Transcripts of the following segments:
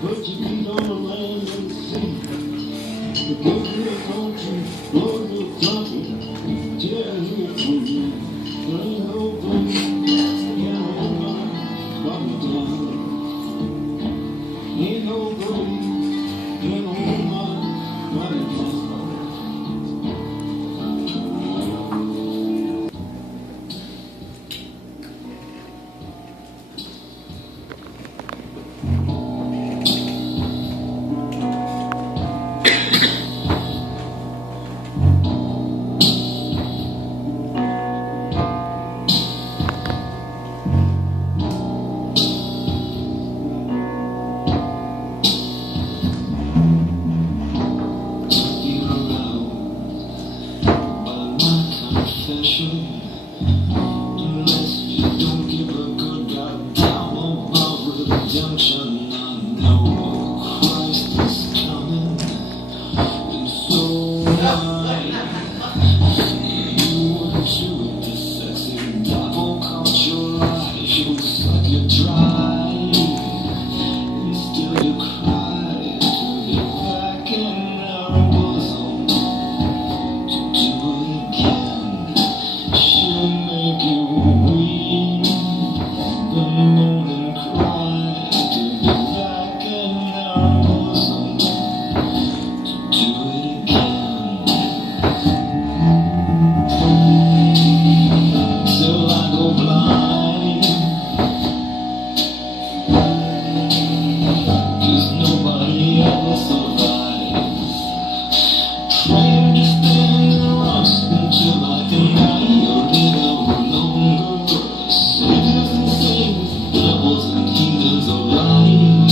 Put your feet on the land and sea. The good little country, Lord will drop it. Tell you from me. Ain't no place can hold my body down. Ain't no place can hold my body down. Unless you don't give a good goddamn about redemption, I know Christ is coming, and so I. You would chew it, the sexy devil caught your eye, she'll suck you dry, and still you cry to get back in her bosom, to do it again. She'll make you weep, then moan and cry to get back in her bosom, to do it again. Till I go blind, 'cause nobody ever survives. Trying to stand and rust until I can die a little longer. Saviors and saints, devils and heathens alike,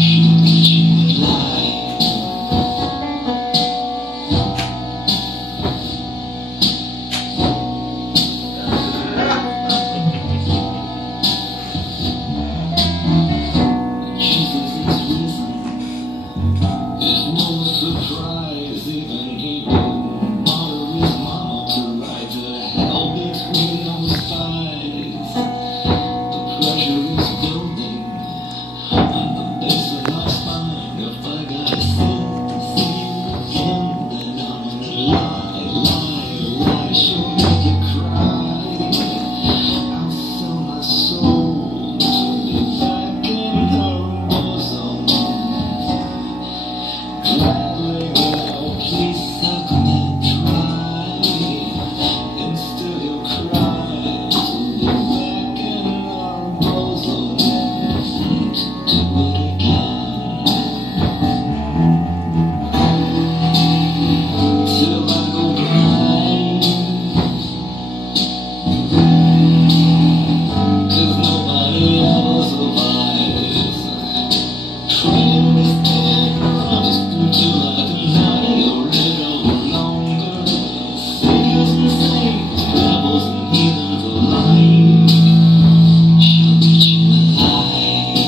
she'll get you alive. Jesus is risen, it's no surprise, even he didn't bother his mama to ride to hell between those thighs. The pressure is building on the base of my spine. If I gotta sit to see you again, then I'm gonna lie. She'll make you cry. I'll sell my soul to be back in her bosom. Gladly, well, please suck me dry, and still you'll cry to be back in her bosom, to do it again. Till I go blind, 'cause nobody ever survives. Trying to stand honest until I can die a little longer. Saviors and saints, devils and heathens alike, she'll get you alive.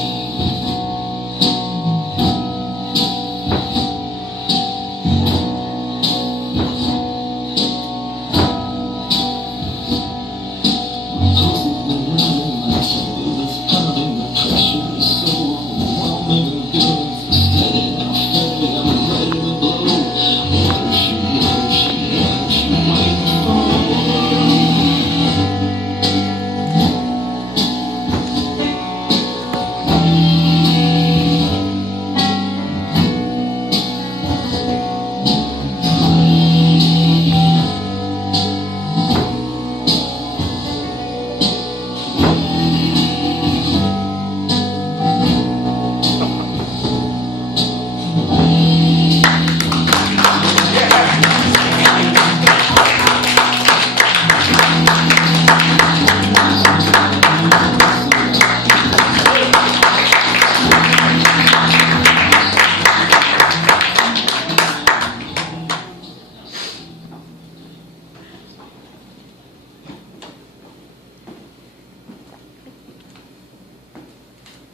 Puzzled and running my soul is pounding, the pressure is so overwhelming. Feelings steady, I'm ready to blow. What if she might fall?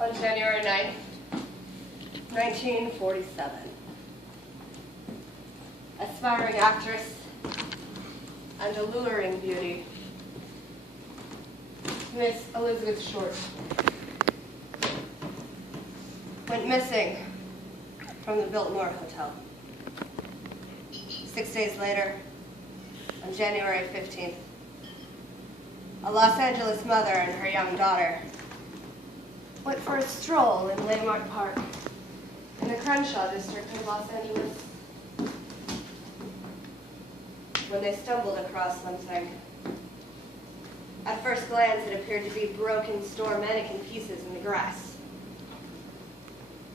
On January 9th, 1947, aspiring actress and alluring beauty, Miss Elizabeth Short went missing from the Biltmore Hotel. 6 days later, on January 15th, a Los Angeles mother and her young daughter went for a stroll in Landmark Park in the Crenshaw district of Los Angeles when they stumbled across something. At first glance, it appeared to be broken store mannequin pieces in the grass.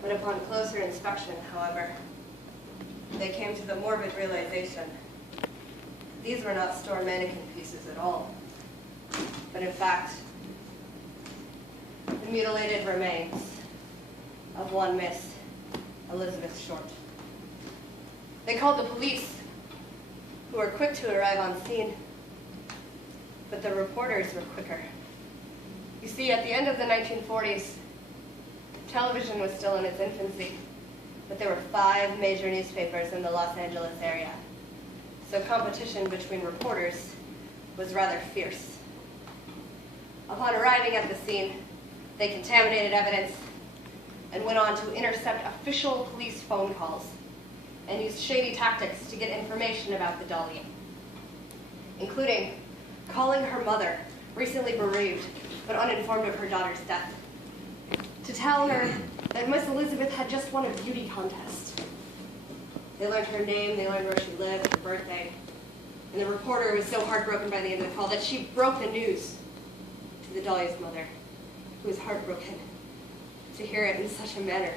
But upon closer inspection, however, they came to the morbid realization these were not store mannequin pieces at all, but in fact, the mutilated remains of one Miss Elizabeth Short. They called the police, who were quick to arrive on scene, but the reporters were quicker. You see, at the end of the 1940s, television was still in its infancy, but there were 5 major newspapers in the Los Angeles area, so competition between reporters was rather fierce. Upon arriving at the scene, they contaminated evidence and went on to intercept official police phone calls and used shady tactics to get information about the Dahlia, including calling her mother, recently bereaved but uninformed of her daughter's death, to tell her that Miss Elizabeth had just won a beauty contest. They learned her name, they learned where she lived, her birthday, and the reporter was so heartbroken by the end of the call that she broke the news to the Dahlia's mother, who was heartbroken to hear it in such a manner.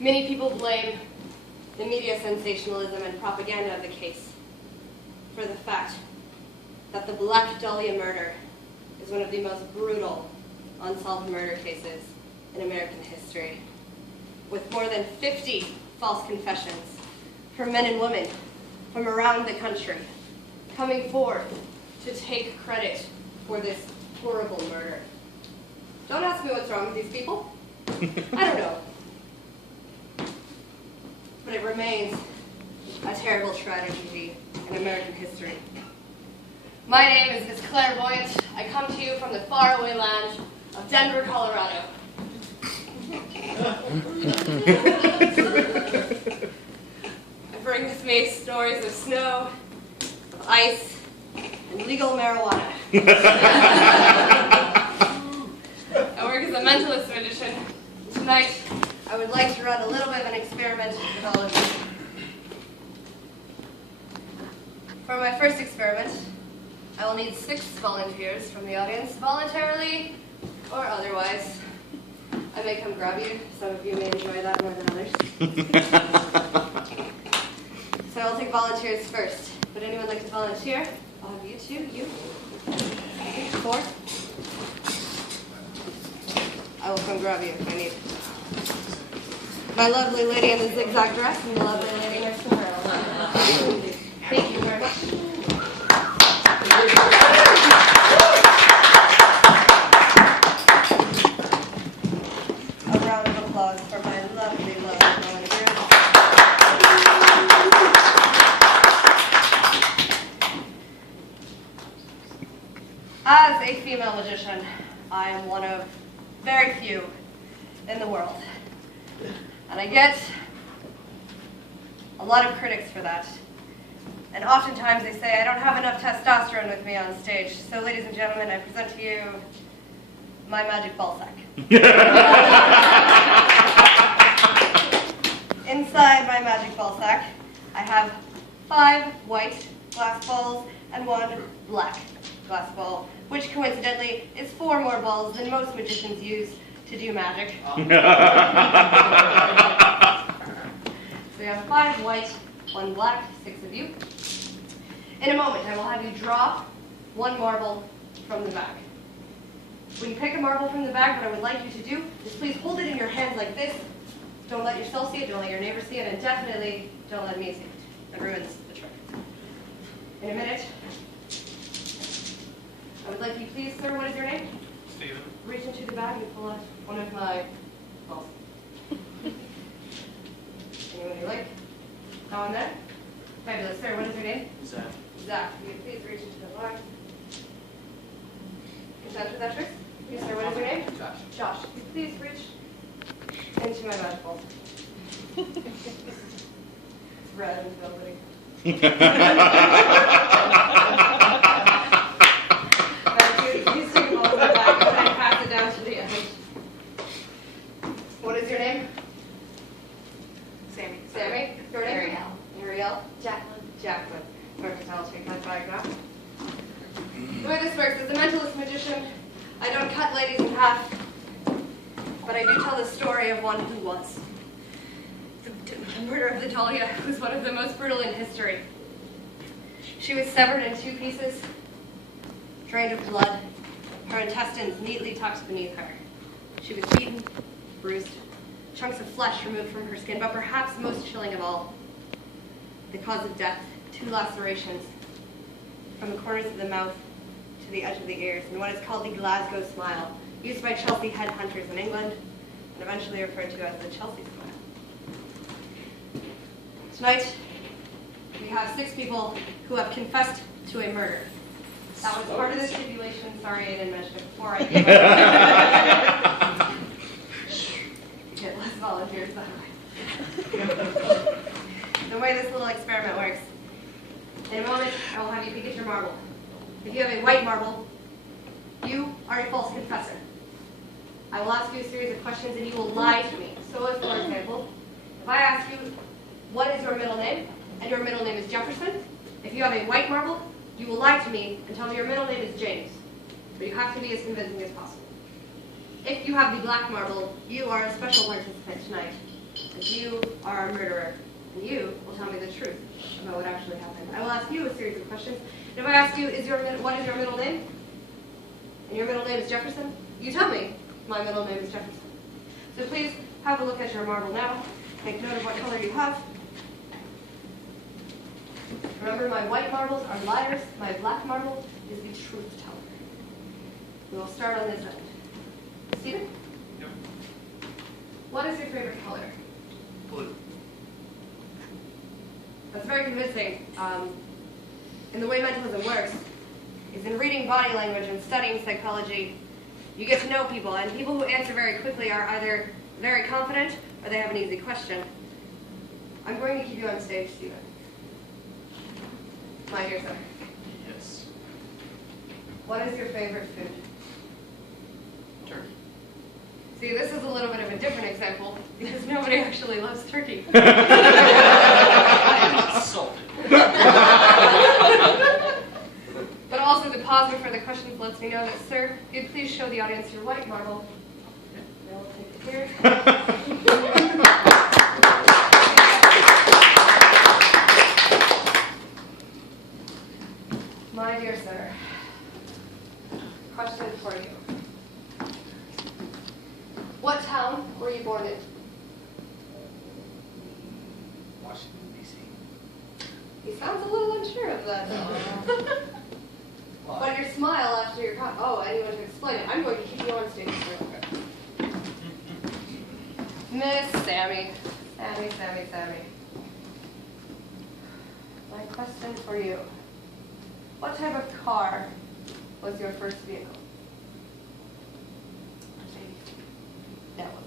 Many people blame the media sensationalism and propaganda of the case for the fact that the Black Dahlia murder is one of the most brutal unsolved murder cases in American history, with more than 50 false confessions from men and women from around the country coming forward to take credit for this horrible murder. Don't ask me what's wrong with these people. I don't know. But it remains a terrible tragedy in American history. My name is Miss Clairvoyant. I come to you from the faraway land of Denver, Colorado. I bring with me stories of snow, of ice, and legal marijuana. I work as a mentalist magician. Tonight, I would like to run a little bit of an experiment with all of you. For my first experiment, I will need 6 volunteers from the audience, voluntarily or otherwise. I may come grab you. Some of you may enjoy that more than others. So I'll take volunteers first. Would anyone like to volunteer? I'll have you 2, you. 4. I will come grab you if I need. My lovely lady in the zigzag dress and the lovely lady next to her. Thank you very much. A round of applause for my lovely, lovely volunteers. As a female magician, I am one of very few in the world. And I get a lot of critics for that. And oftentimes they say I don't have enough testosterone with me on stage. So ladies and gentlemen, I present to you my magic ball sack. Inside my magic ball sack, I have 5 white glass balls and 1 black glass ball, which coincidentally is 4 more balls than most magicians use to do magic. So we have 5 white, 1 black, 6 of you. In a moment, I will have you draw 1 marble from the bag. When you pick a marble from the bag, what I would like you to do is please hold it in your hands like this. Don't let yourself see it, don't let your neighbor see it, and definitely don't let me see it. That ruins the trick. In a minute, I would like you, please, sir, what is your name? Steven. Reach into the bag and pull out one of my balls. Anyone you like? Now I'm there. Fabulous. Sir, what is your name? Zach. Zach, will you please reach into the bag? Concentric. Yes, sir, what is your name? Josh. Josh, will you please reach into my vegetable. It's red and velvety. Please take a hold of the bag and I pass it down to the edge. What is your name? Sammy. Sammy? Your name? Ariel. Ariel? Jacqueline. Jacqueline. Perfect, I'll take my bag now. The way this works, as a mentalist magician, I don't cut ladies in half, but I do tell the story of one who was. The murder of the Dahlia was one of the most brutal in history. She was severed in 2 pieces, drained of blood, her intestines neatly tucked beneath her. She was beaten, bruised, chunks of flesh removed from her skin, but perhaps most chilling of all, the cause of death, 2 lacerations from the corners of the mouth to the edge of the ears, and what is called the Glasgow smile, used by Chelsea headhunters in England, and eventually referred to as the Chelsea smile. Tonight, we have 6 people who have confessed to a murder. That was part of the stipulation. Sorry, I didn't mention it before. I gave You get less volunteers that way. The way this little experiment works. In a moment, I will have you pick at your marble. If you have a white marble, you are a false confessor. I will ask you a series of questions and you will lie to me. So as for example, if I ask you, what is your middle name? And your middle name is Jefferson. If you have a white marble, you will lie to me and tell me your middle name is James. But you have to be as convincing as possible. If you have the black marble, you are a special participant tonight. As you are a murderer. And you will tell me the truth about what actually happened. I will ask you a series of questions. And if I ask you, what is your middle name? And your middle name is Jefferson, you tell me my middle name is Jefferson. So please have a look at your marble now. Make note of what color you have. Remember, my white marbles are liars. My black marble is the truth teller. We will start on this end. Stephen? Yep. What is your favorite color? Blue. That's very convincing. And the way mentalism works is in reading body language and studying psychology, you get to know people, and people who answer very quickly are either very confident or they have an easy question. I'm going to keep you on stage, Stephen. My dear sir, Yes. what is your favorite food? Turkey. See, this is a little bit of a different example because nobody actually loves turkey. Salted. But also the pause before the questions lets me know that, sir, if you'd please show the audience your white marble. They'll take it here. My dear sir, question for you. What town were you born in? Washington, D.C. He sounds a little unsure of that. But your smile after your oh, anyone to explain it. I'm going to keep you on stage for a bit. Miss Sammy. Sammy. My question for you. What type of car was your first vehicle? That was.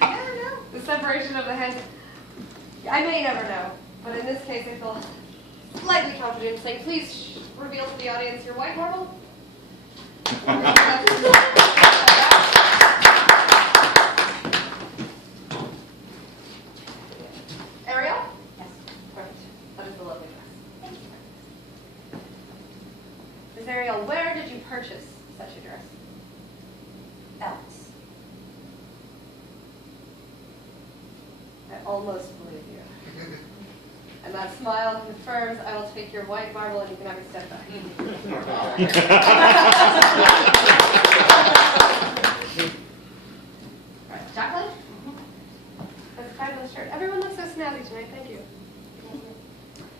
Never know. The separation of the hands. I may never know, but in this case I feel slightly confident in saying, please reveal to the audience your white marble. Ariel? Yes. Perfect. That is a lovely dress. Thank you. Miss Ariel, where did you purchase such a dress? Else. I almost believe you. And that smile confirms I will take your white marble and you can have a step back.